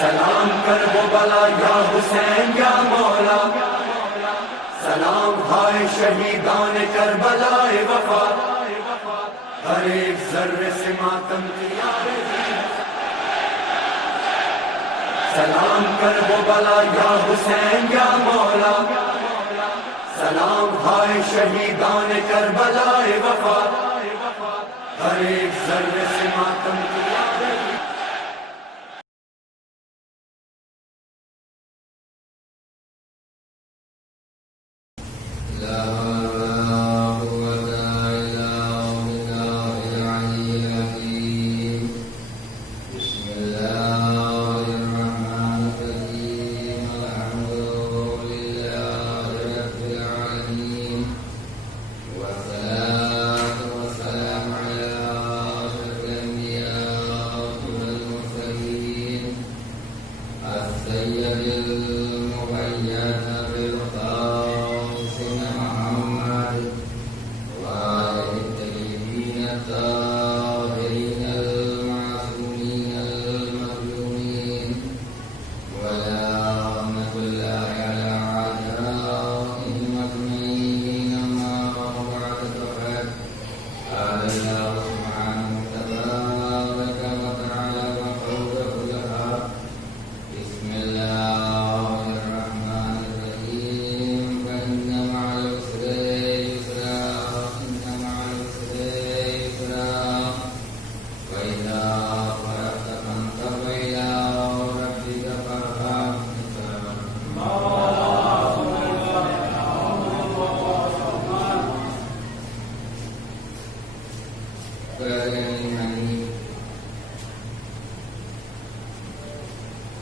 سلام کر وہ بلا یا حسین یا مولا، سلام ہائے شہیدان کربلا وفا، ہر ایک ذرے سے ماتم کیا ہے۔ سلام کر وہ بلا یا حسین یا مولا، سلام ہائے شہیدان کربلا وفا، ہر ایک ذرے سے ماتم کیا ہے۔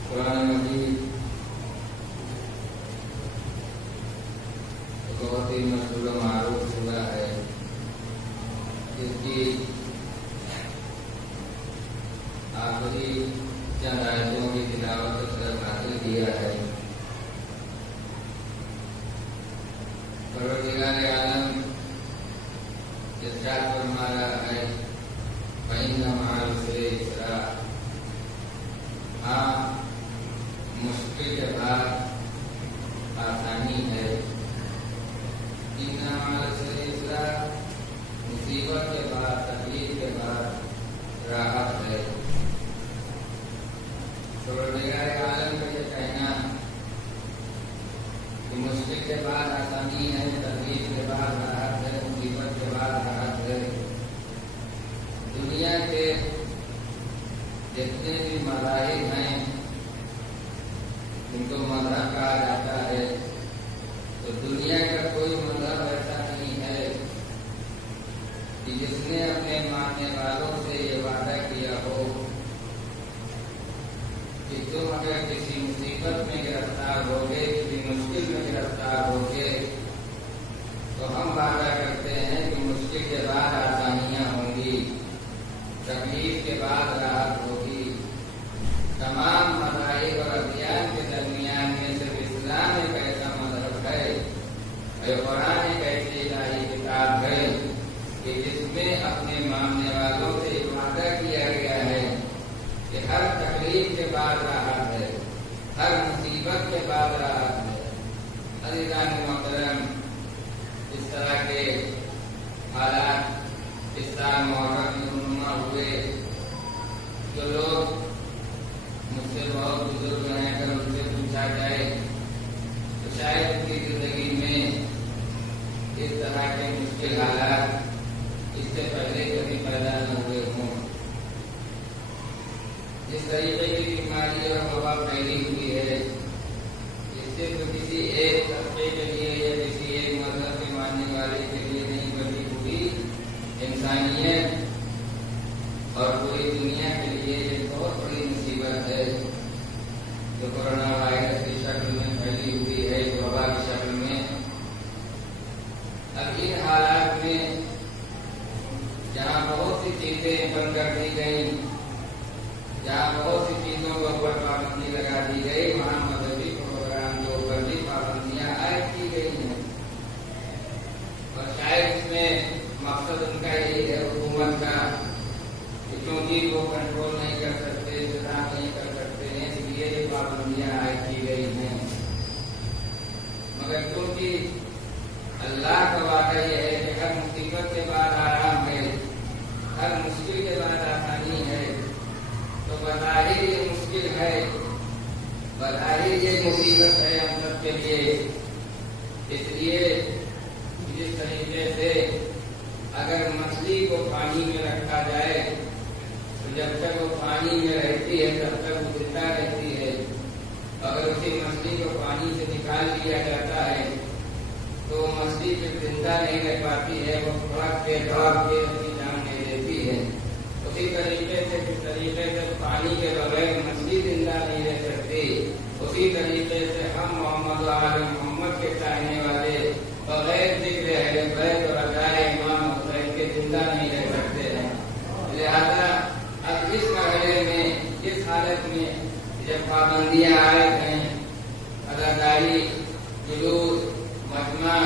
قرآن مجید بہت ہی مشہور و معروف سورہ ہے، جس کی آخری چند آیتوں کی تلاوت کو صرف حاصل کیا ہے۔ پروردگار عالم ارشاد فرما رہا ہے فَإِنَّ مَعَ الْعُسْرِ يُسْرًا، ہاں مشکل کے بعد آسانی ہے۔ إِنَّ مَعَ الْعُسْرِ يُسْرًا، مصیبت کے بعد تکلیف کے بعد راحت ہے۔ پروردگار عالم کا یہ کہنا کہ مشکل کے بعد آسانی ہے، تکلیف کے بعد راحت ہے، مصیبت کے بعد راحت ہے، دنیا کے جتنے بھی مذاہب ہیں ان کو مذہب کہا جاتا ہے، تو دنیا کا کوئی مذہب ایسا نہیں ہے کہ جس نے اپنے ماننے والوں سے یہ وعدہ کیا ہو کہ تم اگر کسی مصیبت میں گرفتار ہوگے، کسی مشکل میں گرفتار ہوگے، تو ہم وعدہ کرتے ہیں کہ مشکل کے بعد آسانیاں ہوں گی، تکلیف کے بعد راحت ہوگی۔ تمام مذاہب اور ادیان کے درمیان میں صرف اسلام ایک ایسا مذہب ہے، اور قرآن ایک ایسی الہی کتاب ہے کہ جس میں اپنے ماننے والوں سے وعدہ کیا گیا ہے کہ ہر تکلیف کے بعد راحت ہے، ہر مصیبت کے بعد راحت ہے۔ عزیزان محترم، اس طرح کے حالات اس سال محرم میں رونما ہوئے، جو لوگ مجھ سے بہت بزرگ ہیں، اگر ان سے پوچھا جائے تو شاید ان کی زندگی میں اس طرح کے مشکل حالات اس سے پہلے کبھی پیدا نہ ہوئے ہوں۔ جس طریقے کی بیماری اور وبا پھیلی ہوئی ہے، اس سے تو کسی ایک طبقے کے لیے یا کسی ایک مذہب کے ماننے والے کے لیے نہیں بلکہ پوری انسانیت اور پوری دنیا کے لیے یہ بہت بڑی مصیبت ہے جو کورونا وائرس کی شکل میں پھیلی ہوئی ہے، وبا کی شکل میں۔ اب ان حالات میں جہاں بہت سی چیزیں بند کر دی گئی، جہاں بہت سی چیزوں کے اوپر پابندی لگا دی گئی، وہاں مذہبی پروگرام کے اوپر بھی پابندیاں عائد کی گئی ہیں، اور شاید اس میں مقصد ان کا یہی ہے حکومت کا، کیونکہ وہ کنٹرول نہیں کر سکتے، انتظام نہیں کر سکتے ہیں، اس لیے کو پانی میں رکھا جائے تو جب تک وہ پانی میں رہتی ہے تب تک وہ زندہ رہتی ہے. اگر اسی مچھلی کو پانی سے نکال لیا جاتا ہے تو مچھلی پھر زندہ نہیں رہ پاتی ہے, وہ پھڑک کے اپنی جان دے دیتی ہے. اسی طریقے سے جس طریقے سے پانی کے بغیر مچھلی زندہ نہیں رہ سکتی, اسی طریقے سے ہم محمد و آل محمد کے چاہنے والے بغیر ذکر اہل بیت اور ادائے امام حسین کے زندہ نہیں رہ سکتے ہیں. لہذا اب اس مرحلے میں, اس حالت میں جب پابندیاں عائد ہیں, اداکاری, جلوس, مجمع,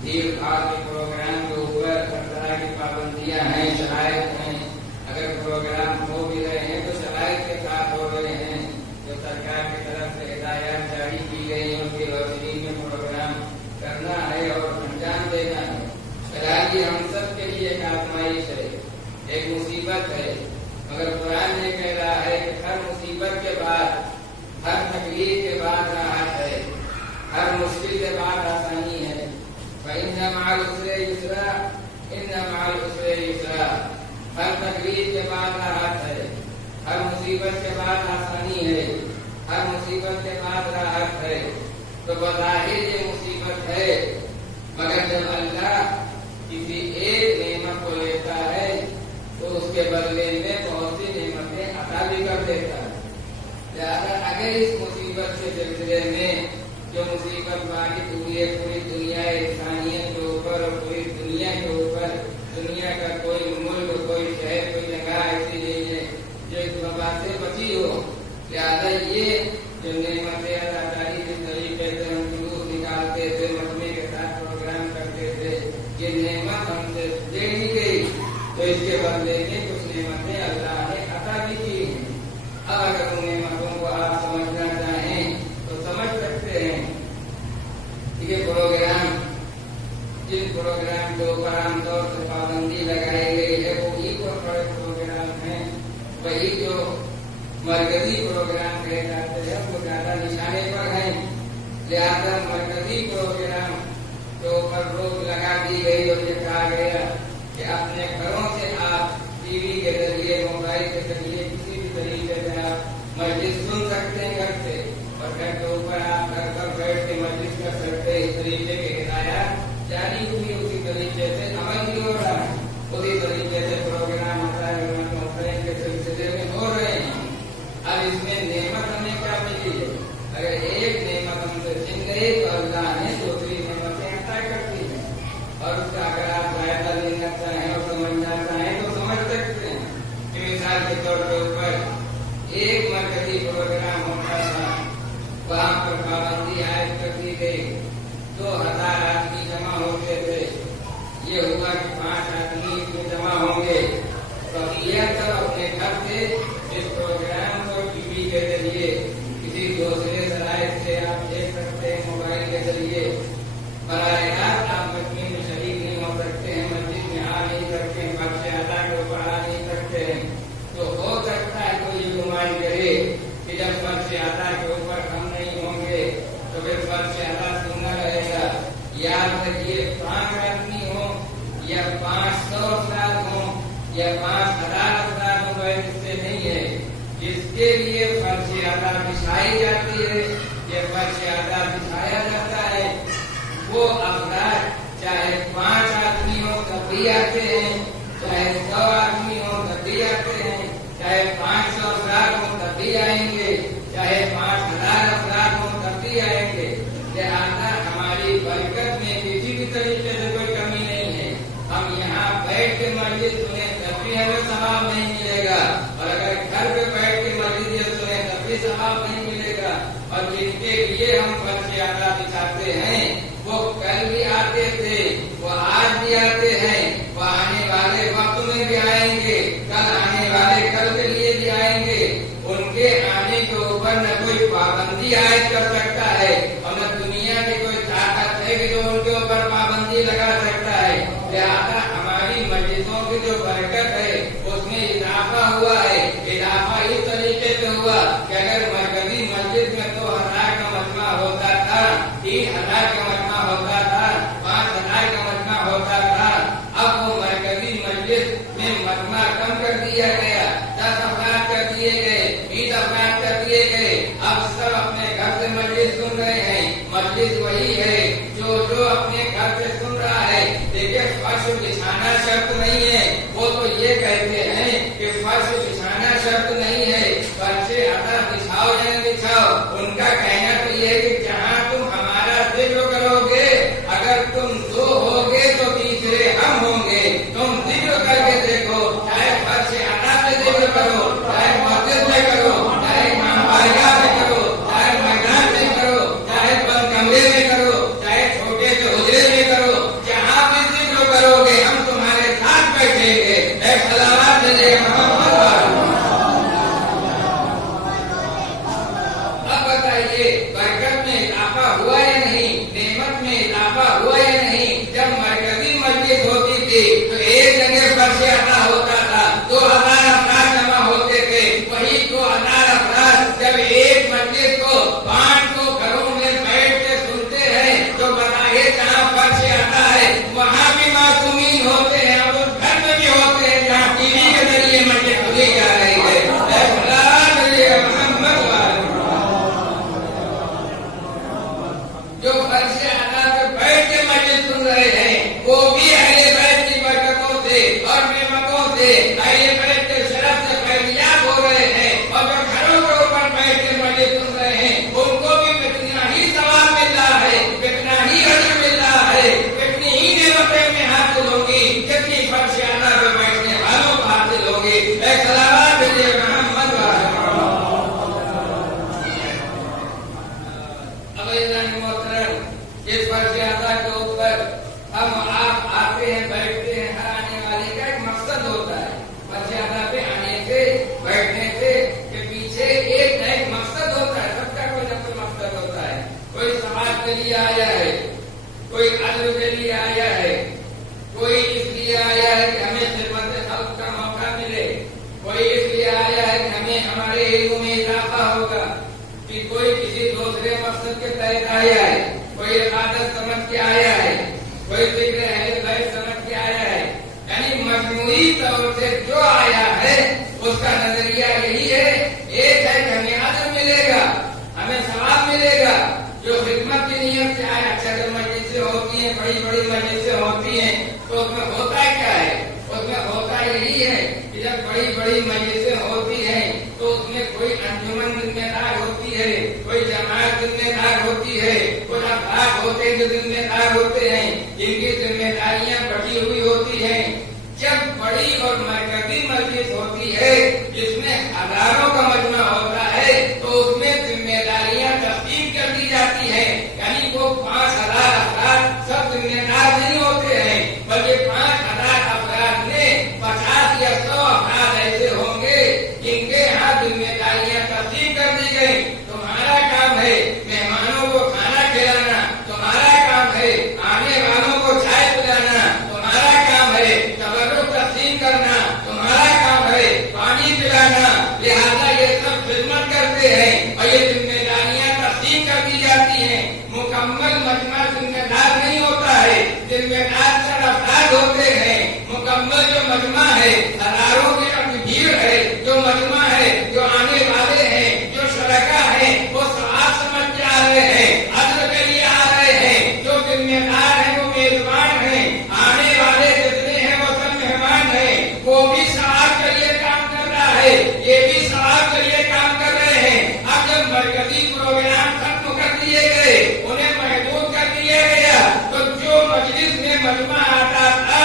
بھیڑ بھاڑ کے پروگرام کے اوپر ہر طرح کی پابندیاں ہیں, شرائط ہیں. اگر پروگرام ہو بھی رہے ہیں تو شرائط کے ساتھ ہو رہے ہیں جو سرکار کی طرف سے ہدایات جاری کی گئی ہیں, ان کی روشنی میں پروگرام کرنا ہے اور انجام دینا ہے. یہ ہم سب کے لیے ایک آزمائش ہے, ایک مصیبت ہے, مگر قرآن یہ کہہ رہا ہے کہ ہر مصیبت کے بعد, ہر تکلیف کے بعد راحت ہے, ہر مشکل کے بعد آسانی ہے. فَإِنَّ مَعَ الْعُسْرِ يُسْرًا إِنَّ مَعَ الْعُسْرِ يُسْرًا. ہر تکلیف کے بعد راحت ہے, ہر مصیبت کے بعد آسانی ہے, ہر مصیبت کے بعد راحت ہے. تو بظاہر یہ مصیبت ہے, مگر جب اللہ کسی ایک نعمت کو لیتا ہے تو اس کے بدلے میں بہت سی نعمتیں عطا بھی کر دیتا ہے. لہٰذا اگر اس مصیبت کے سلسلے میں جو مصیبت واقع ہوئی ہے پوری دنیا انسانیت کے اوپر اور پوری دنیا کے اوپر, دنیا کا کوئی ملک, کوئی شہر, کوئی جگہ ایسی نہیں ہے جو اس وبا سے بچی ہو. لہٰذا یہ جو نعمتیں اداکاری جس طریقے سے ہم جلوس نکالتے تھے, مجمع کے ساتھ پروگرام کرتے تھے, یہ نعمت ہم سے دے دی گئی تو اس کے بدلے میں کچھ نعمتیں اللہ نے عطا بھی کی ہیں. اب اگر ان نعمتوں کو آپ سمجھنا چاہیں تو سمجھ سکتے ہیں. یہ پروگرام, جن پروگرام کے اوپر عام طور سے پابندی لگائی گئی ہے وہی پروگرام ہیں, وہی جو مرکزی پروگرام کہے جاتے ہیں وہ زیادہ نشانے پر ہیں. لہٰذا مرکزی پروگرام کے اوپر روک لگا دی گئی اور یہ کہا گیا کہ اپنے گھروں سے آپ ٹی وی کے ذریعے, موبائل کے ذریعے کسی بھی طریقے سے آپ مجلس سن سکتے ہیں گھر سے, اور گھر کے اوپر آپ گھر پر بیٹھ کے مجلس کر سکتے ہیں. اس طریقے کے ہدایات جاری ہوئی, اسی طریقے سے عمل بھی ہو رہا ہے, اسی طریقے سے پروگرام کے سلسلے میں ہو رہے ہیں. اب اس میں نعمت ہمیں کیا ملی ہے؟ اگر ایک نعمت ہم سے چھن گئی تو اللہ نے دوسری نعمتیں عطا کر دی ہیں, اور اس کا اگر آپ فائدہ لینا چاہیں اور سمجھنا چاہیں تو سمجھ سکتے ہیں کہ مثال کے طور کے اوپر ایک مرکزی پروگرام ہوتا تھا, وہاں پر پابندی عائد کر دی گئی, 2000 آدمی جمع ہوتے تھے. یہ ہوا کہ 5 آدمی اس میں جمع ہوں گے, تو یہ سب اپنے گھر سے اس پروگرام کو ٹی وی کے ذریعے کسی دوسرے شرائط سے آپ دیکھ سکتے ہیں, موبائل کے ذریعے. براہ راست آپ مجمع میں شریک نہیں ہو سکتے ہیں, مسجد میں آ نہیں سکتے ہیں, فرش ادا کے اوپر آ نہیں سکتے ہیں. تو ہو سکتا ہے کوئی گمان کرے کہ جب فرش ادا کے اوپر ہم نہیں ہوں گے تو پھر فرش ادا سننا رہے گا. یاد رکھیے 5 آدمی ہوں یا 500 افراد ہوں یا 5000 افراد ہوں, اس سے نہیں ہے. جس کے لیے فرش ادا بچھائی جاتی ہے, یہ فرش ادا بچھایا جاتا ہے, وہ افراد چاہے 5 آدمی ہوں تب بھی آتے ہیں, چاہے 100 آدمی ہوں تب بھی آتے ہیں, چاہے 500 افراد ہوں تب بھی آئیں گے, چاہے 5000 افراد ہوں تب بھی آئیں گے. لہٰذا ہماری برکت میں کسی بھی طریقے سے کوئی کمی نہیں ہے. ہم یہاں بیٹھ کے مسجد سنیں تب بھی ہمیں ثواب نہیں ملے گا, اور اگر گھر پہ بیٹھ کے مسجد سنیں تب بھی ثواب نہیں ملے گا. اور جن کے لیے ہم فرش ادا بچھاتے ہیں وہ کل بھی آتے تھے, وہ آج بھی آتے ہیں, وہ آنے والے وقت میں بھی آئیں گے, کل آنے والے کل کے لیے بھی آئیں گے. ان کے آنے کے اوپر نہ کوئی پابندی عائد کر سکتا ہے اور نہ دنیا کی کوئی طاقت ہے کہ جو ان کے اوپر پابندی لگا سکتا ہے. لہٰذا ہماری مجلسوں کی جو برکت ہے اس میں اضافہ ہوا ہے. اضافہ اس طریقے سے ہوا کہ اگر مرکزی مسجد میں 2000 کا مجمع ہوتا تھا, 3000 کا مجمع ہوتا تھا, 5000 کا مجمع ہوتا تھا, اب وہ مرکزی مسجد میں مجمع کم کر دیا گیا، 10 افراد کر دیے گئے، 20 افراد کر دیے گئے، اب سب اپنے گھر سے مجلس سن رہے ہیں۔ مجلس وہی ہے جو اپنے گھر سے سن رہا ہے۔ دیکھیے فرش بچھانا شرط نہیں ہے، وہ تو یہ کہتے ہیں کہ فرش بچھانا شرط نہیں ہے، فرش ادا بچھاؤ یا نہ بچھاؤ، ان کا کہنا تو یہ ہے کہ جہاں تم ہمارا ذکر کرو گے، اگر تم 2 ہوگے تو تیسرے ہم ہوں گے، تم ذکر کر کے دیکھو، چاہے فرش ادا پہ ذکر کرو، چاہے مسجد میں کرو، چاہے امام بارگاہ میں کرو، چاہے میدان میں کرو، چاہے بند کمرے میں کرو، چاہے چھوٹے سے حجرے میں کرو، جہاں بھی ذکر کرو گے ہم تمہارے ساتھ بیٹھیں گے۔ اے صلوات علیہ محمد۔ اب بتائیے برکت میں اضافہ ہوا یا نہیں، نعمت میں اضافہ ہوا یا نہیں؟ جب مرکزی مجلس ہوتی تھی تو ایک جگہ فرش ادا ہوتا تھا، 2000 افراد جمع ہوتے تھے، وہی 2000 افراد جب ایک مجلس کو 500 گھروں میں بیٹھ کے سنتے ہیں تو بتائیے جہاں فرش ادا ہے وہاں بھی معصومین ہوتے ہیں، اور اس گھر میں بھی ہوتے ہیں جہاں ٹی وی کے ذریعے مجلس کھلی جا رہی ہے۔ اے صلوات علیہ محمد جو فرش ادا پہ بیٹھ کے مجلس سن رہے ہیں وہ بھی اہل بیت کی برکتوں سے اور نعمتوں سے اہل بیت کے شرف سے فیضیاب ہو رہے ہیں، اور جو گھروں کے اوپر بیٹھ کے مجلس سن رہے ہیں ان کو بھی کتنا ہی ثواب مل رہا ہے، کتنا ہی اجر مل رہا ہے، کتنی ہی نعمتیں میں حاصل ہوں گی جتنی فرش ادا پہ بیٹھنے والوں کو حاصل ہوگی۔ اے صلوات علیہ محمد۔ اب عزیزان محترم، اس فرش ادا کے اوپر ہم آپ آتے ہیں بیٹھتے ہیں، ہر آنے والے کا ایک مقصد ہوتا ہے۔ فرش ادا پہ آنے سے بیٹھنے سے کے پیچھے ایک نہ ایک مقصد ہوتا ہے، سب کا کوئی نہ کوئی مقصد ہوتا ہے۔ کوئی ثواب کے لیے آیا ہے، کوئی اجر کے لیے آیا ہے، کوئی اس لیے آیا ہے کہ ہمیں خدمت خلق کا موقع ملے، کوئی اس لیے آیا ہے کہ ہمیں ہمارے علم میں اضافہ ہوگا، کہ کوئی کسی دوسرے مقصد کے تحت آیا ہے، کوئی عبادت سمجھ کے آیا ہے، کوئی ذکر اہل بیت سمجھ کے آیا ہے، یعنی مجموعی طور سے جو آیا ہے اس کا نظریہ یہی ہے، ایک ہے کہ ہمیں اجر ملے گا، ہمیں ثواب ملے گا۔ جو خدمت کی نیت سے آیا، اچھا مجلسیں ہوتی ہیں، بڑی بڑی مجلسیں ہوتی ہیں تو اس میں ہوتا کیا ہے؟ اس میں ہوتا یہی ہے کہ جب بڑی بڑی مجلسیں ہوتی ہیں تو اس میں کوئی انجمن ذمہ دار ہوتی ہے، کوئی جماعت ذمہ دار ہوتی ہے، کوئی افراد ہوتے ہیں جو ذمہ دار ہوتے ہیں، جن کی ذمہ داریاں بڑھی ہوئی ہوتی ہیں۔ جب بڑی اور مرکزی مجلس ہوتی ہے جس میں ہزاروں کا مجمع ہوتا ہے تو اس میں ذمہ داریاں تقسیم کر دی جاتی ہیں، یعنی وہ 5000 افراد سب ذمہ دار نہیں ہوتے ہیں، بلکہ 5000 افراد میں 50 یا 100 افراد ایسے ہوں گے جن کے یہاں ذمہ داریاں تقسیم کر دی گئی۔ تمہارا کام ہے مہمانوں کو کھانا کھلانا، تمہارا کام ہے آنے والوں کو چائے پلانا، تمہارا کام ہے تبرک تقسیم کرنا، تمہارا کام ہے پانی پلانا، لہذا یہ سب خدمت کرتے ہیں اور یہ ذمہ داریاں تقسیم کر دی جاتی ہیں۔ مکمل مجمع ذمہ دار نہیں ہوتا ہے، ذمہ دار چند افراد ہوتے ہیں۔ مکمل جو مجمع ہے، ہزاروں کی اپنی بھیڑ ہے، جو مجمع ہے، جو آنے والے ہیں، جو شرکاء ہیں، وہ ثواب سمجھ کے آ رہے ہیں، اجر کے لیے آ رہے ہیں۔ جو ذمہ دار ہیں وہ میزبان ہیں، آنے والے جتنے ہیں وہ سب مہمان ہیں، وہ بھی ثواب کے لیے کام کر رہا ہے، یہ بھی ثواب کے لیے کام کر رہے ہیں۔ اب جب مرکزی پروگرام ختم کر دیے گئے، انہیں محدود کر دیا گیا، تو جو مجلس میں مجمع آتا تھا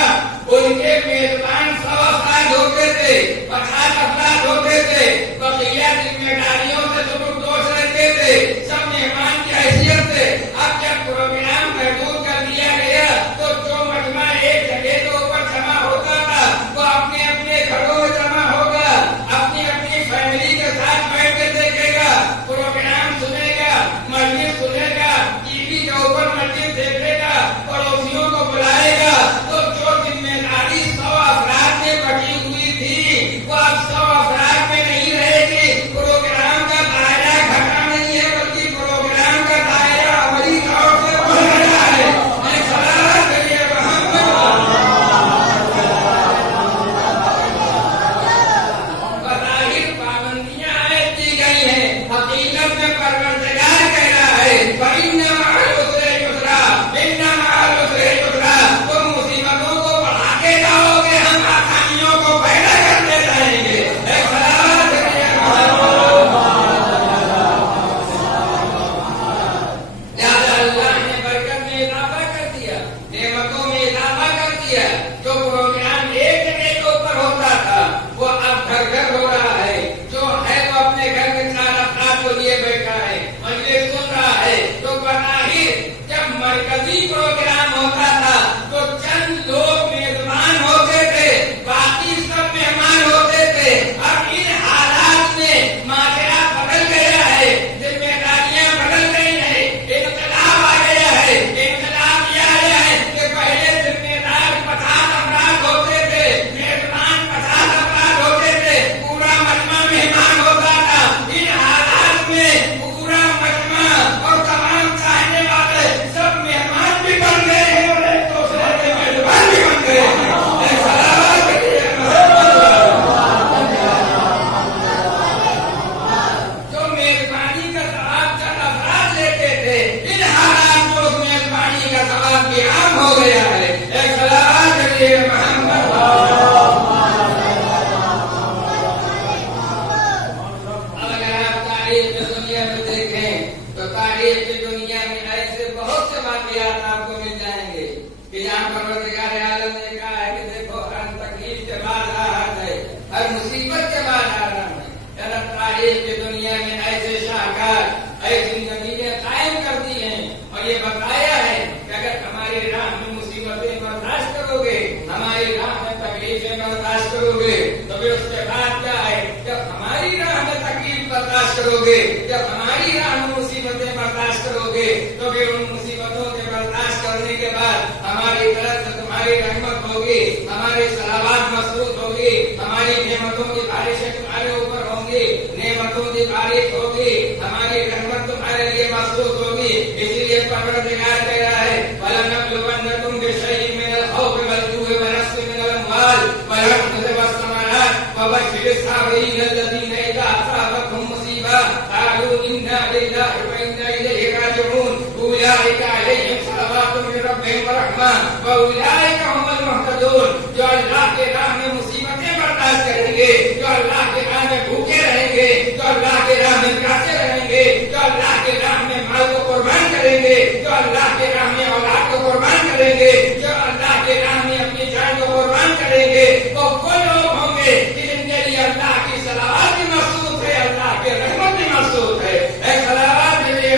ہر مصیبت کے بعد آرام ہے. اللہ تاریخ کی دنیا میں ایسے شاہکار ایسی زمینیں قائم کر دی ہیں اور یہ بتایا ہے کہ اگر ہماری راہ میں مصیبتیں برداشت کرو گے، ہماری راہ میں تکلیفیں برداشت کرو گے، تو پھر اس کے بعد کیا ہے؟ جب ہماری راہ میں تکلیف برداشت کرو گے، جب ہماری راہ میں مصیبتیں برداشت کرو گے، تو پھر ان مصیبتوں کے برداشت کرنے کے بعد ہماری طرف سے تمہاری رحمت ہوگی، ہماری صلوات مصروف ہوگی، ہماری نعمتوں کی بارشیں تمہارے اوپر ہوں گی، نعمتوں کی بارش ہوگی، ہماری رحمت تمہارے لیے مصروف ہوگی. اسی لیے پروردگار کہہ رہا ہے وَلَنَبْلُوَنَّكُمْ بِشَيْءٍ مِّنَ الْخَوْفِ وَالْجُوعِ وَنَقْصٍ مِّنَ الْأَمْوَالِ وَالْأَنفُسِ وَالثَّمَرَاتِ وَبَشِّرِ الصَّابِرِينَ الَّذِينَ إِذَا أَصَابَتْهُمْ مُصِيبَةٌ قَالُوا إِنَّا لِلَّهِ وَإِنَّا إِلَيْهِ راجعون أُولَٰئِكَ عَلَيْهِمْ صَلَوَاتٌ مِّن رَّبِّهِمْ وَرَحْمَةٌ وَأُولَٰئِكَ هُمُ الْمُهْتَدُونَ. جو اللہ کے راہ میں مصیبتیں برداشت کریں گے، جو اللہ کے راہ میں بھوکے رہیں گے، جو اللہ کے راہ میں پیاسے رہیں گے، جو اللہ کے راہ میں مال کو قربان کریں گے، جو اللہ کے راہ میں اولاد کو قربان کریں گے، جو اللہ کے راہ میں اپنی جان کو قربان کریں گے، وہ لوگ ہوں گے کہ جن کے لیے اللہ کی صلوات بھی مخصوص ہے، اللہ کی رحمت بھی مخصوص ہے. اے صلوات کے لیے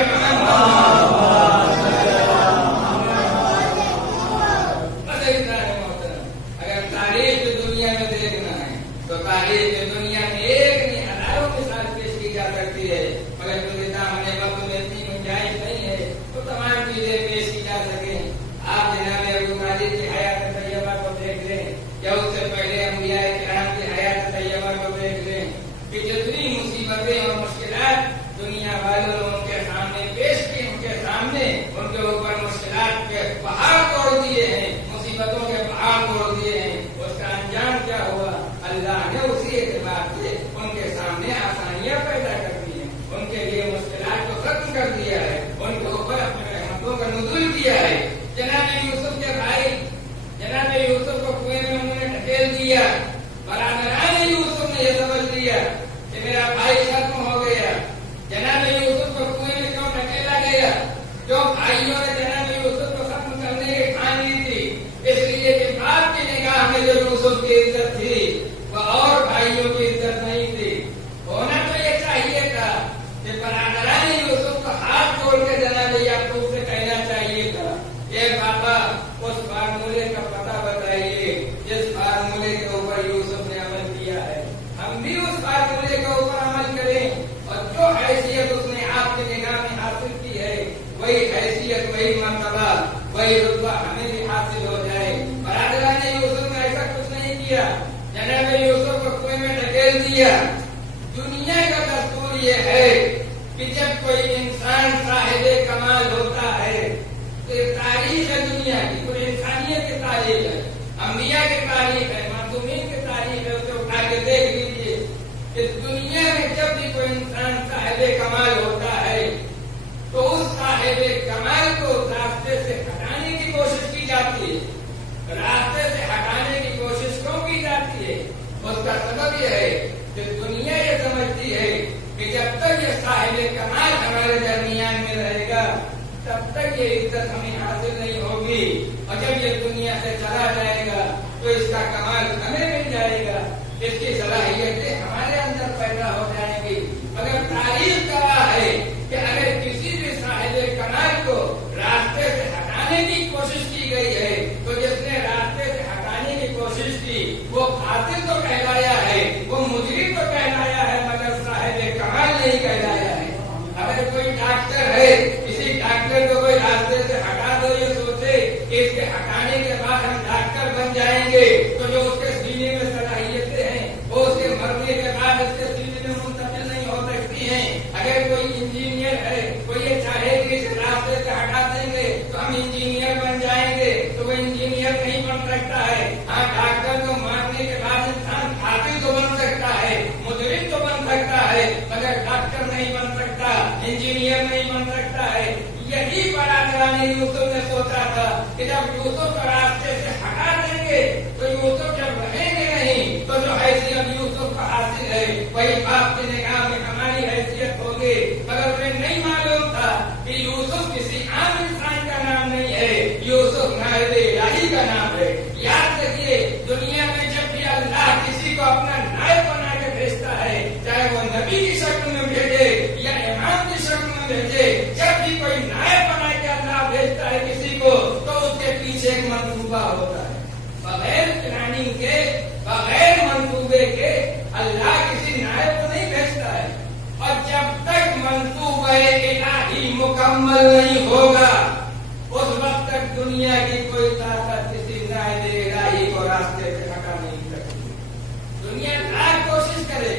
اگر تاریخ کی دنیا میں دیکھنا ہے تو تاریخ کی دنیا میں ایک نہیں ہزاروں مثال پیش کی جا سکتی ہے، مگر کیونکہ ہمیں وقت میں اتنی گنجائش نہیں ہے تو تمام چیزیں پیش کی جا سکیں. آپ جناب ابو طالب کی حیات طیبہ کو دیکھ لیں یا اس سے پہلے انبیاء کرام کی حیات طیبہ کو دیکھ لیں کہ جتنی مصیبتیں اور مشکلات دنیا والوں نے ان کے سامنے پیش کی، ان کے سامنے ان کے اوپر مشکلات کے پہاڑ توڑ دیے ہیں، مصیبتوں کے پہاڑ توڑ دیے ہیں. اس کا انجام کیا ہوا؟ اللہ نے اسی اعتبار سے ان کے سامنے آسانیاں پیدا کر دی ہیں، ان کے لیے مشکلات کو ختم کر دیا ہے، ان کے اوپر اپنے رحمتوں کا نزول کیا ہے. جناب یوسف کے بھائی جناب یوسف کو کنویں میں انہوں نے ڈھکیل دیا. برادران یوسف نے یہ سمجھ لیا کہ میرا بھائی ختم ہو گیا. جناب یوسف کو کنویں میں کیوں ڈھکیلا گیا؟ جو بھائیوں نے جناب یوسف کو ختم کرنے کی ٹھان لی تھی، اس لیے کہ باپ کی نگاہ میں جو یوسف کی عزت تھی وہ اور بھائیوں کی عزت نہیں تھی. ہونا تو یہ چاہیے تھا کہ برادران یوسف کو ہاتھ جوڑ کے جناب یعقوب سے کہنا چاہیے تھا کہ بابا اس فارمولے کا پتہ بتائیے جس فارمولے کے اوپر یوسف نے عمل کیا ہے، ہم بھی اس فارمولے کے اوپر عمل کریں اور جو حیثیت اس نے آپ کی نگاہ میں حاصل کی ہے وہی حیثیت، وہی مرتبہ، وہی رتبہ ہمیں بھی حاصل ہو جائے. برادران یوسف نے ایسا کچھ نہیں کیا، جناب یوسف کو کنویں میں ڈھکیل دیا. دنیا کا دستور یہ ہے کہ جب کوئی انسان صاحب کمال ہوتا ہے تو تاریخ ہے دنیا کی، کوئی انسانیت کی تاریخ ہے، انبیاء کی تاریخ ہے، معصومین کی تاریخ ہے، اسے اٹھا کے دیکھ لیجیے کہ دنیا میں جب بھی کوئی انسان صاحب کمال ہوتا ہے تو اس صاحب کمال کو راستے سے ہٹانے کی کوشش کی جاتی ہے. راستے سے ہٹانے کی کوشش کیوں کی جاتی ہے؟ اس کا سبب یہ ہے کہ دنیا یہ سمجھتی ہے کہ جب تک یہ صاحب کمال ہمارے درمیان میں رہے گا تب تک یہ عزت ہمیں حاصل نہیں ہوگی، اور جب یہ دنیا سے چلا جائے گا تو اس کا کمال ہمیں مل جائے گا، اس کی صلاحیتیں ہمارے اندر پیدا ہو جائیں گی. مگر تاریخ گواہ ہے کہ اگر کسی بھی صاحب کمال کو راستے سے ہٹانے کی کوشش کی گئی ہے تو جس نے راستے سے ہٹانے کی کوشش کی وہ قاتل تو کہلایا ہے، وہ مجرم تو کہلایا ہے، مگر صاحب کمال نہیں کہلایا ہے. اگر کوئی ڈاکٹر ہے، کسی ڈاکٹر کو کوئی راستے سے ہٹا دو، یہ سوچے کہ اس کے ہٹانے کے بعد ہم ڈاکٹر بن جائیں گے، تو جو اس کے سینے میں صلاحیتیں ہیں وہ اس کے مرنے کے بعد اس کے سینے میں منتقل نہیں ہو سکتی ہیں. اگر کوئی انجینئر ہے، کوئی یہ چاہے کہ اس راستے سے ہٹا دیں گے تو ہم انجینئر بن جائیں گے، تو وہ انجینئر نہیں بن سکتا ہے. ہاں، ڈاکٹر کو مارنے کے بعد انسان قاتل تو بن سکتا ہے، مجرم تو بن سکتا ہے، مگر ڈاکٹر نہیں بن سکتا، انجینئر نہیں بن سکتا ہے. یہی برادران یوسف نے سوچا تھا کہ جب یوسف کو راستے سے ہٹا دیں گے تو یوسف جب رہیں گے نہیں تو جو حیثیت یوسف کو حاصل ہے وہی باپ کی نگاہ میں ہماری حیثیت ہوگی. مگر انہیں نہیں معلوم تھا کہ یوسف کسی عام انسان کا نام نہیں ہے، یوسف نائب الہی کا نام ہے. یاد رکھیے، دنیا میں جب بھی اللہ کسی کو اپنا نائب مکمل نہیں ہوگا اس وقت تک دنیا کی کوئی طاقت کسی نائب الہی کو راستے سے ہٹا نہیں سکتی. دنیا لاکھ کوشش کرے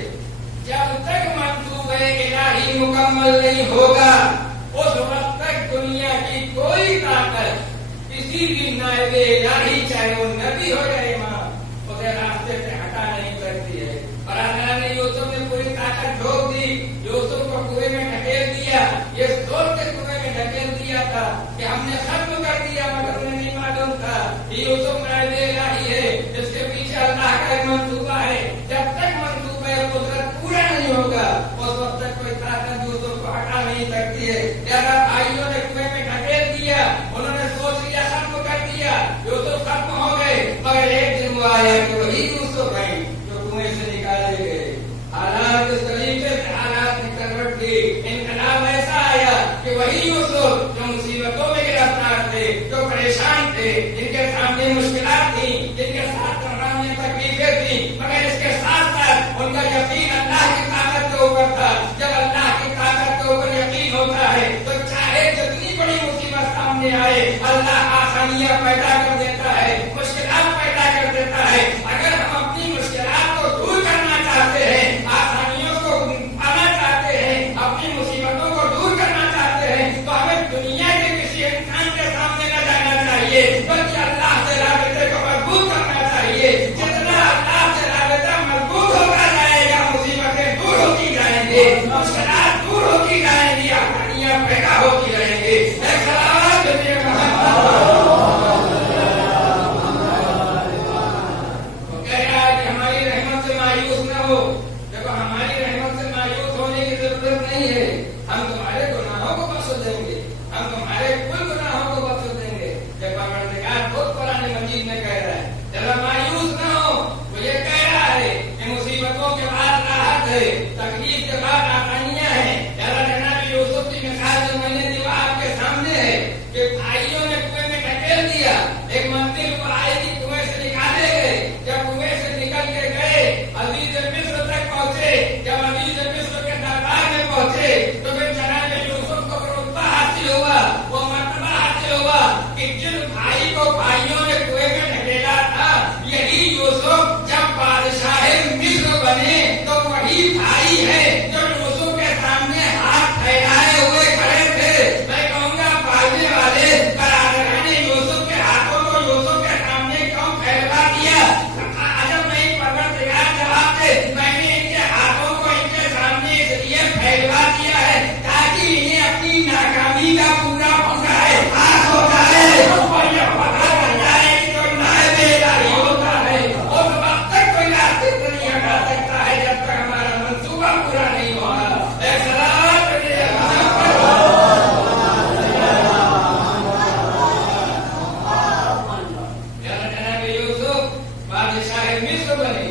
جب تک منصوبہ الہی مکمل نہیں ہوگا اس وقت تک دنیا کی کوئی طاقت کسی بھی نائب الہی چاہے وہ نبی ہو یا امام اسے راستے سے ہٹا نہیں سکتی ہے. اور اللہ نے یوسف نے پوری طاقت ڈھوک دی. یوسف کو کنویں میں ڈھکیل دیا. یہ سوچ کے کنویں میں ڈھکیل دیا تھا کہ ہم نے ختم کر دیا مگر انہیں نہیں معلوم تھا یوسف نائب الہی ہے جس کے پیچھے اللہ کا ایک منصوبہ ہے. جب تک منصوبہ قدرت پورا نہیں ہوگا اس وقت تک کوئی طاقت یوسف کو ہٹا نہیں سکتی ہے. لہٰذا بھائیوں نے کنویں میں ڈھکیل دیا. انہوں نے سوچ لیا ختم کر دیا یوسف ختم ہو گئے. مگر ایک دن وہ آیا کہ وہی یوسف ہیں جو کنویں سے نکالے گئے. حالات اس طریقے سے حالات نے کروٹ دی. انقلاب ایسا آیا کہ وہی یوسف جو مصیبتوں میں گرفتار تھے جو پریشان تھے جن کے سامنے مشکلات تھیں جن کے ساتھ سامنے تکلیفیں تھیں مگر اس کے ساتھ ساتھ ان کا یقین اللہ کی طاقت کے اوپر تھا. جب اللہ کی طاقت کے اوپر یقین ہوتا ہے تو چاہے جتنی بڑی مصیبت سامنے آئے اللہ آسانیاں پیدا کر دیتا ہے مشکلات پیدا کر دیتا ہے. اگر ہم اپنی مشکلات کو دور کرنا چاہتے ہیں آسانیوں کو پانا چاہتے ہیں اپنی مصیبتوں کو دور کرنا چاہتے ہیں تو ہمیں دنیا کے کسی انسان کے سامنے نہ جانا چاہیے بلکہ اللہ سے رابطے کو مضبوط کرنا چاہیے. جتنا اللہ سے رابطہ مضبوط ہوتا جائے گا مصیبتیں دور ہوتی جائیں گی مشکلات دور ہوتی جائیں گی آسانیاں پیدا ہوتی رہیں گی. ایک سلام دنیا ہماری رحمت سے مایوس نہ ہو. دیکھو ہماری رحمت سے مایوس ہونے کی ضرورت نہیں ہے. ہم تمہارے گناہوں کو بخش دیں گے ہم تمہارے کل گناہوں کو بخش دیں گے. جب پروردگار خود قرآن مجید میں کہہ رہا ہے ذرا مایوس نہ ہو. وہ یہ کہہ رہا ہے کہ مصیبتوں کے بعد راحت ہے تکلیف کے بعد آسانیاں ہیں. جناب یوسف کی مثال جو میں نے دی وہ آپ کے سامنے ہے کہ بھائیوں نے کنویں میں ڈھکیل دیا. ایک منزل پر آئے گی کنویں سے نکالے گئے. جب کنویں سے نکل کے گئے عزیز مصر تک پہنچے. جب عزیز مصر کے دربار میں پہنچے تو پھر جناب یوسف کو رتبہ حاصل ہوا وہ مرتبہ حاصل ہوا کہ جن بھائی کو بھائیوں نے کنویں میں ڈھکیلا تھا یہی یوسف جب بادشاہ مصر بنے تو وہی بھائی ہے جو یوسف کے سامنے ہاتھ پھیلائے ہوئے کھڑے تھے. میں کہوں گا پالنے والے برادران یوسف کے ہاتھوں کو یوسف کے سامنے کیوں پھیلوا دیا. اجب نہیں پروردگار جواب دے میں نے ان کے ہاتھوں کو ان کے سامنے اس لیے پھیلوا دیا ہے تاکہ انہیں اپنی ناکامی کا پورا پورا احساس ہو جائے اور یہ پتا چل جائے کہ جو نائب الہی ہوتا ہے اس وقت تک کوئی راستے سے نہیں ہٹا سکتا ہے جب تک ہمارا منصوبہ پورا نہیں ہوگا. ایک سلام جناب یوسف بادشاہ مصر بنے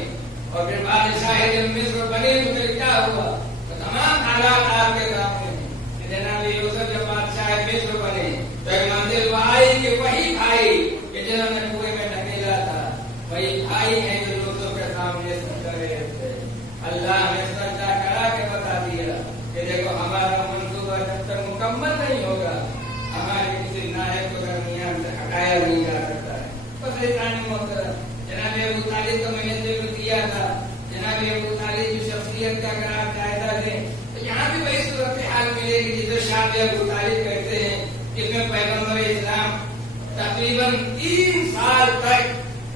اور پھر بادشاہ جب مصر بنے تو پھر کیا ہوا تو تمام حالات آپ کے سامنے ہیں. جناب یوسف جب بادشاہ مصر بنے تو ایک منزل وہ آئی کہ وہی بھائی کہ جنہوں نے کنویں میں ڈھکیلا تھا وہی بھائی ہیں جو یوسف کے سامنے سجدہ رہے تھے. اللہ نے سجدہ کرا کے بتا دیا کہ دیکھو ہمارا منصوبہ جب تک مکمل نہیں ہوگا ہمارے کسی نائب کو درمیان سے ہٹایا نہیں جا سکتا ہے. بس ایسانی محترم جناب ابو طالب کو میں نے ذکر کیا تھا. جناب ابو طالب کی شخصیت کا اگر آپ جائزہ لیں تو یہاں بھی وہی صورتحال ملے گی جسے شاہ ابو طالب کہتے ہیں. اس میں پیغمبر اسلام تقریباً 3 سال تک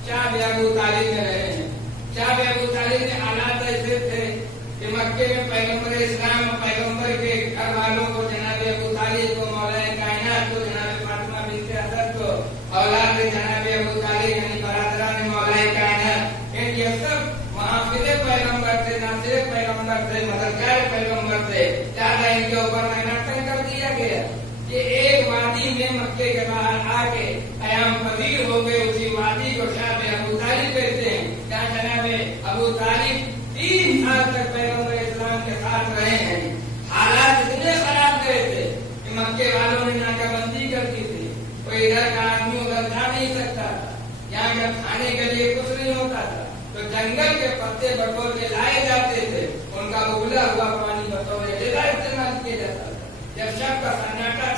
شاہ ابو طالب میں رہے ہیں. شاہ ابو طالب کے حالات ایسے تھے کہ مکے میں پیغمبر اسلام پیغمبر کے گھر والوں کو جناب ابو طالب کو مولا کائنات کو جناب فاطمہ بنت اسد کو اولاد جناب ابو طالب یعنی برادران مولا کائنات یہ سب محافظ پیغمبر تھے ناصر پیغمبر تھے مددگار پیغمبر تھے. لہٰذا ان کے اوپر محنت کر دیا گیا. یہ ایک وادی میں مکے کے باہر آ کے قیام پذیر ہو گئے. اسی وادی کو شاہ ابو طالب کہتے ہیں جہاں جناب ابو طالب 3 سال تک پیغمبر اسلام کے ساتھ رہے ہیں. حالات اتنے خراب گئے تھے کہ مکے والوں نے ناکہ بندی کر دی تھی. کوئی ادھر کا آدمی ادھر جا نہیں سکتا تھا. یہاں جب کھانے کے لیے کچھ نہیں ہوتا تھا تو جنگل کے پتے بٹور کے لائے جاتے تھے. ان کا ابلا ہوا پانی بطور غذا استعمال کیا جاتا تھا. جب شب کا سناٹا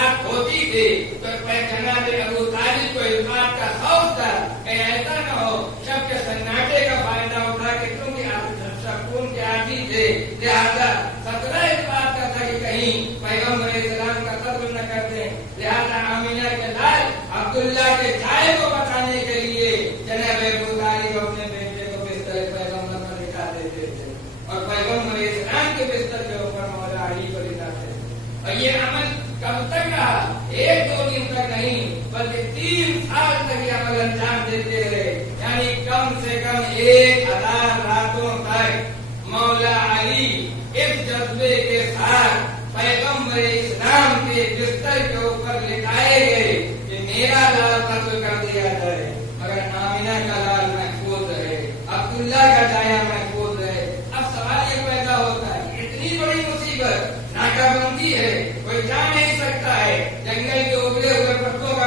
مشکلات ہوتی تھی تو جناب ابو طالب کو اس بات کا خوف تھا کہ ایسا نہ ہو شب کے سناٹے کا فائدہ اٹھا کے کیونکہ آپ سکون کے عادی تھے لہٰذا خطرہ اس بات کا تھا کہ کہیں پیغمبر علیہ السلام کا قتل نہ کر دیں. لہٰذا آمینہ کے لال عبداللہ کے چائے کو بچانے کے لیے جناب ابو طالب اپنے بیٹے کو بستر پیغمبر پر لٹا دیتے تھے اور پیغمبر علیہ السلام کے بستر کے اوپر مولا علی کو لٹاتے تھے. اور یہ عمل کب تک رہا؟ ایک دو دن تک نہیں بلکہ 3 سال تک یہ عمل انجام دیتے رہے. یعنی کم سے کم 1000 راتوں تک مولا علی اس جذبے کے ساتھ پیغمبر اسلام کے بستر کے اوپر لٹائے گئے کہ میرا لال قتل کر دیا جائے مگر آمینہ کا لال محفوظ رہے, عبداللہ کا سایہ محفوظ رہے. اب سوال یہ پیدا ہوتا ہے اتنی بڑی مصیبت ناکہ بندی ہے, کوئی جا نہیں سکتا ہے, جنگل کے ابلے ہوئے پتوں کا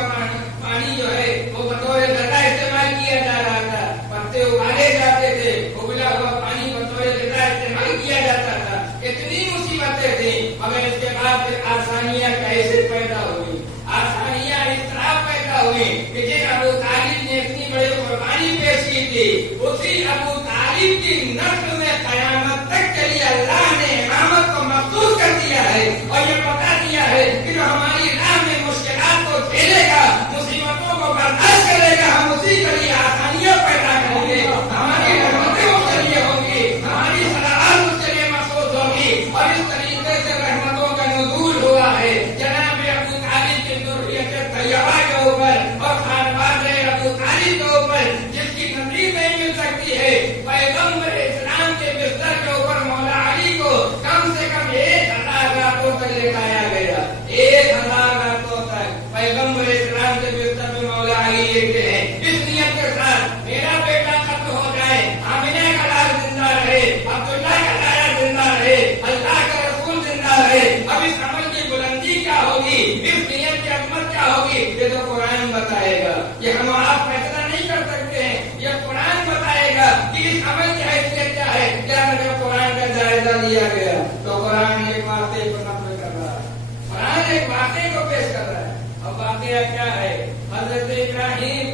پانی جو ہے وہ بطور غذا استعمال کیا جا رہا تھا, پتے ابالے جاتے تھے, ابلا ہوا پانی بطور غذا استعمال کیا جاتا تھا. اتنی مصیبتیں تھیں مگر اس کے بعد پھر آسانیاں کیسے پیدا ہوئی, آسانیاں اس طرح پیدا ہوئی کہ جس ابو طالب نے اتنی بڑی قربانی پیش کی تھی اسی ابو طالب کی نسل میں قیامت تک کے لیے اللہ نے امامت کو مخصوص کر دیا ہے اور یہ بتا دیا ہے کہ جو ہماری راہ میں مشکلات کو جھیلے گا, مصیبتوں کو برداشت کرے گا, ہم اسی کے لیے آسانیاں پیدا کریں گے. ہماری رحمتیں اس کے لیے ہوں گی, ہماری صلاحات اس کے لیے مخصوص ہوگی. اور اس طریقے سے رحمتوں کا نزول ہوا ہے جناب ابو طالب کی ذریت طیبہ کے اوپر اور خانواد ابو طالب کے اوپر جس کی نظیر نہیں مل سکتی ہے. پیغمبر اسلام کے بستر کے اوپر مولا علی کو کم سے کم 1000 راتوں تک لٹایا گیا. 1000 راتوں تک پیغمبر اسلام کے بستر میں مولا علی لیٹے ہیں اس نیت کے ساتھ میرا بیٹا ختم ہو جائے, آمینہ کا لال زندہ رہے, عبداللہ کا سایہ زندہ رہے, اللہ کا رسول زندہ رہے. اب اس عمل کی بلندی کیا ہوگی, اس نیت کی عظمت کیا ہوگی, یہ تو قرآن بتائے گا. یہ ہم آپ فیصلہ نہیں کر سکتے ہیں, یہ قرآن بتائے گا کہ اس عمل کی حیثیت کیا ہے. کیا جب قرآن کا جائزہ لیا گیا تو قرآن ایک واقعے کو نقل کر رہا ہے, قرآن ایک واقعے کو پیش کر رہا ہے. اب واقعہ کیا ہے؟ حضرت ابراہیم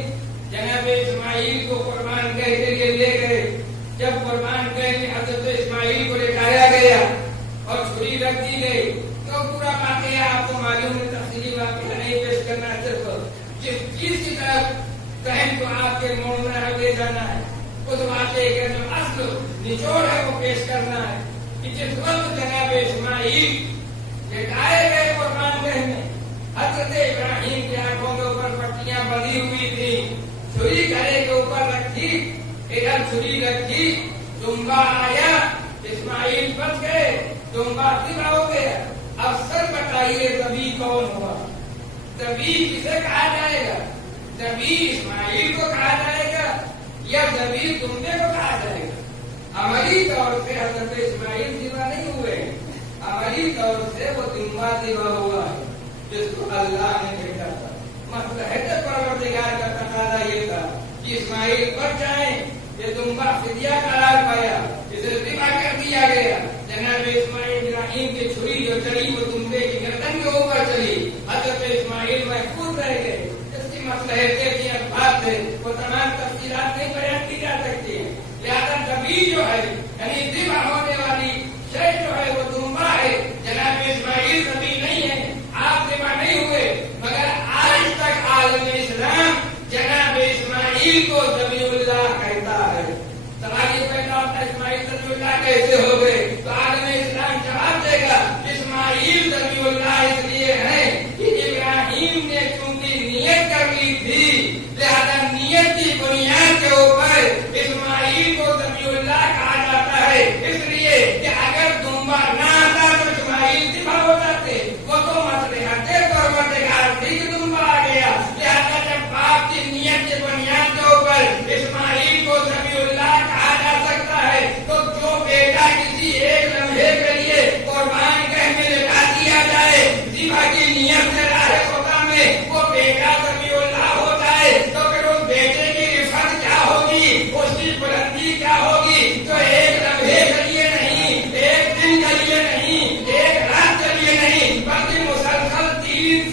جناب اسماعیل کو قربان کے لیے لے گئے. جب قربان کے لیے حضرت اسماعیل کو لٹایا گیا اور چھری رکھ دی گئی تو پورا واقعہ آپ کو معلوم ہے, تفصیلی واقعہ نہیں پیش کرنا, صرف جس چیز کی طرف کہیں تو آپ کے موڑ میں لے جانا ہے اس واقعے کا جو اصل نچوڑ ہے وہ پیش کرنا ہے کہ جس وقت جناب اسماعیل لٹائے گئے قربان گاہ میں حضرت ابراہیم کی آنکھوں کے اوپر پٹیاں بندھی ہوئی تھی, چھری گھڑے کے اوپر رکھی, ادھر چھری رکھی, دمبا آیا, اسماعیل بچ گئے, دمبا ذبح ہو گیا. اب سر بتائیے ذبیح کون ہوا؟ ذبیح کسے کہا جائے گا؟ ذبیح اسماعیل کو کہا جائے گا یا ذبیح دمبے کو کہا جائے گا؟ عملی طور سے حضرت اسماعیل ذبح نہیں ہوئے, عملی طور سے وہ دمبا ذبح ہوا ہے جس کو اللہ نے بھیجا تھا. مصلحت پروردگار کا تقاضا یہ تھا کہ اسماعیل بچ جائیں. یہ دمبا فدیہ قرار پایا, اسے ذبح کر دیا گیا. جناب اسماعیل ابراہیم کی چھری جو چلی وہ دمبے کی گردن کے اوپر چلی, حضرت اسماعیل محفوظ رہ گئے. اس کی مصلحتیں کی اسباب تھے, وہ تمام تفصیلات نہیں بیان کی جا سکتی ہیں. لہٰذا ذبیح جو ہے یعنی ذبح ہونے والی شے جو ہے وہ دمبا ہے. جناب اسماعیل ذبیح نہیں ہے, آپ ذبح نہیں ہوئے, مگر آج تک عالم اسلام جناب اسماعیل کو ذبیح اللہ کہتا ہے. سوال یہ پیدا ہوتا ہے اسماعیل ذبیح اللہ کیسے ہو گئے؟ تو عالم اسلام جواب دے گا اسماعیل ذبیح اللہ اس لیے ہے کہ ابراہیم نے چونکہ نیت کر لی تھی, لہذا نیت کی بنیاد کے اوپر اسماعیل کو ذبیح اللہ کہا جاتا ہے. اس لیے کہ اگر دمبا نہ آتا تو اسماعیل ذبح ہو جاتے. وہ تو مصلحت پروردگار تھی کہ دمبا آ گیا. لہذا جب باپ کی نیت کی بنیاد کے اوپر اسماعیل کو ذبیح اللہ کہا جا سکتا ہے تو جو بیٹا کسی ایک لمحے کے لیے قربان گاہ میں لٹا دیا جائے ذبح کی نیت سے راہ خدا میں, وہ بیٹا ذبیح اللہ ہو جائے تو پھر اس بیٹے کی رفعت کیا ہوگی, اس کی بلندی کیا ہوگی. تو ایک لمحے کے لیے نہیں, ایک دن کے لیے نہیں, ایک رات کے لیے نہیں, بلکہ مسلسل 3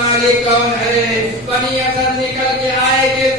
مالک کون ہے؟ بنی اسد نکل کے آئے گے